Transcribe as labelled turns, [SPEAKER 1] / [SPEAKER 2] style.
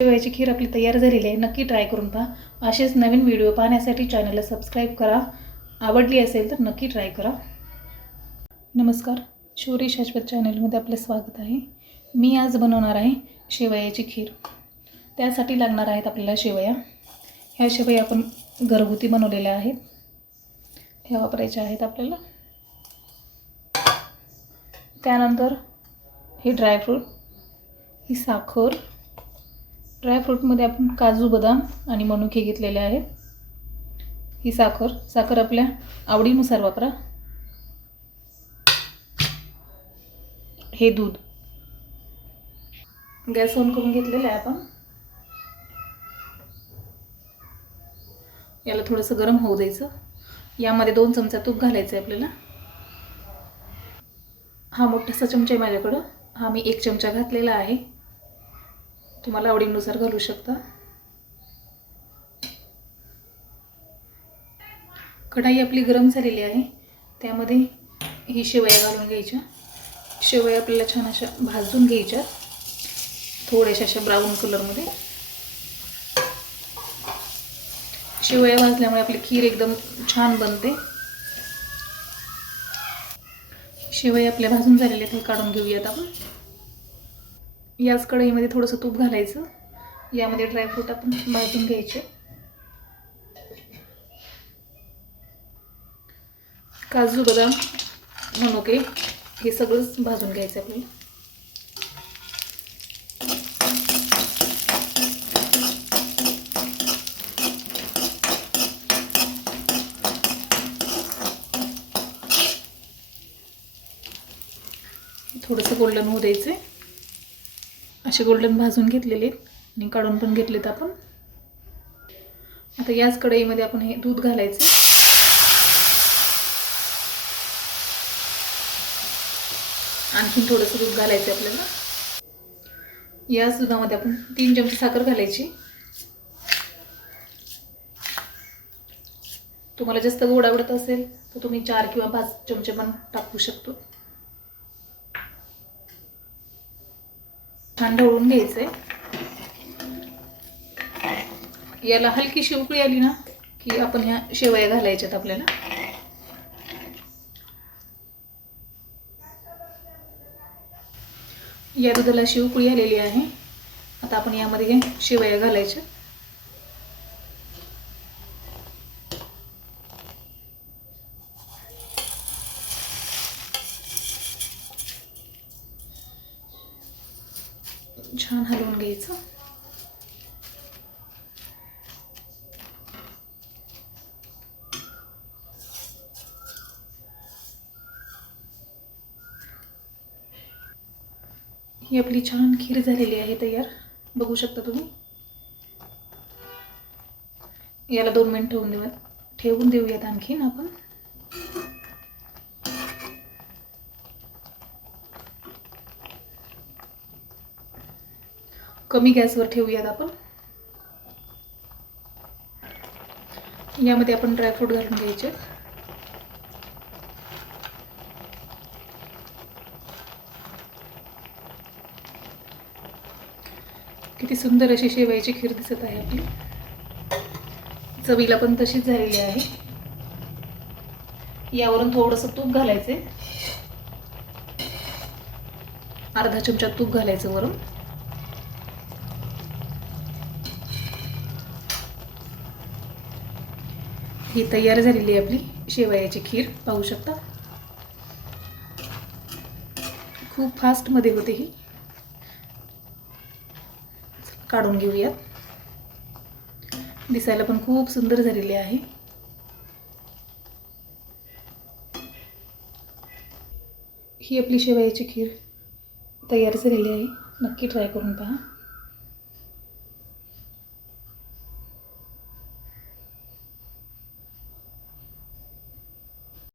[SPEAKER 1] शेवयाची खीर आपली तयार झालेली आहे नक्की ट्राय करून पहा. असेच नवीन व्हिडिओ पाहण्यासाठी चॅनलला सबस्क्राईब करा. आवडली असेल तर नक्की ट्राय करा. नमस्कार शौरी शाश्वत चॅनलमध्ये आपलं स्वागत आहे. मी आज बनवणार आहे शेवयाची खीर. त्यासाठी लागणार आहेत आपल्याला शेवया. ह्या शेवया आपण घरगुती बनवलेल्या आहेत. ह्या वापरायच्या आहेत आपल्याला. त्यानंतर हे ड्रायफ्रूट ही साखर ड्रायफ्रूटमध्ये आपण काजू बदाम आणि मनुके घेतलेले आहेत. ही साखर साखर आपल्या आवडीनुसार वापरा. हे दूध. गॅस ऑन करून घेतलेलं आहे आपण. याला थोडंसं गरम होऊ द्यायचं. यामध्ये दोन चमचा तूप घालायचं आहे आपल्याला. हा मोठासा चमचा आहे माझ्याकडं. हा मी एक चमचा घातलेला आहे. तुम्हाला आवडीनुसार घालू शकता. कढाई आपली गरम झालेली आहे. त्यामध्ये ही शेवया घालून घ्यायच्या. शेवया आपल्याला छान अशा भाजून घ्यायच्या. थोड्याशा अशा ब्राऊन कलरमध्ये शेवया भाजल्यामुळे आपली खीर एकदम छान बनते. शेवया आपल्या भाजून झालेल्या आहेत हे काढून घेऊयात आपण. याच कढईमध्ये थोडंसं तूप घालायचं. यामध्ये ड्रायफ्रूट आपण भाजून घ्यायचे. काजू बदाम मनुके हे सगळंच भाजून घ्यायचं आपल्याला. थोडंसं गोल्डन होऊ द्यायचं असे गोल्डन भाजून घेतलेले आहेत. आणि काढून पण घेतलेत आपण. आता याच कढईमध्ये आपण हे दूध घालायचं आणखीन थोडंसं दूध घालायचं आपल्याला. याच दुधामध्ये आपण तीन चमचे साखर घालायची. तुम्हाला जास्त गोड आवडत असेल तर तुम्ही चार किंवा पाच चमचे पण टाकू शकतो. छान ढवळून घ्यायचंय. याला हलकीशी उकळी आली ना की आपण ह्या शेवया घालायच्यात आपल्याला. या दुधाला अशी उकळी आलेली आहे. आता आपण यामध्ये शेवया घालायच्या. छान हलवून घ्यायचं. ही आपली छान खीर झालेली आहे तयार. बघू शकता तुम्ही. याला दोन मिनिट ठेवून देऊयात ठेवून देऊयात आणखीन आपण. कमी गॅसवर ठेवूयात आपण. यामध्ये आपण ड्रायफ्रूट घालून घ्यायचे. किती सुंदर अशी शेवयाची खीर दिसत आहे आपली. चवीला पण तशीच झालेली आहे. यावरून थोडंसं तूप घालायचे अर्धा चमचा तूप घालायचं वरून. ही तयार झालेली आहे आपली शेवयाची खीर. पाहू शकता. खूप फास्टमध्ये होते ही. काढून घेऊयात. दिसायला पण खूप सुंदर झालेली आहे. ही आपली शेवयाची खीर तयार झालेली आहे. नक्की ट्राय करून पहा.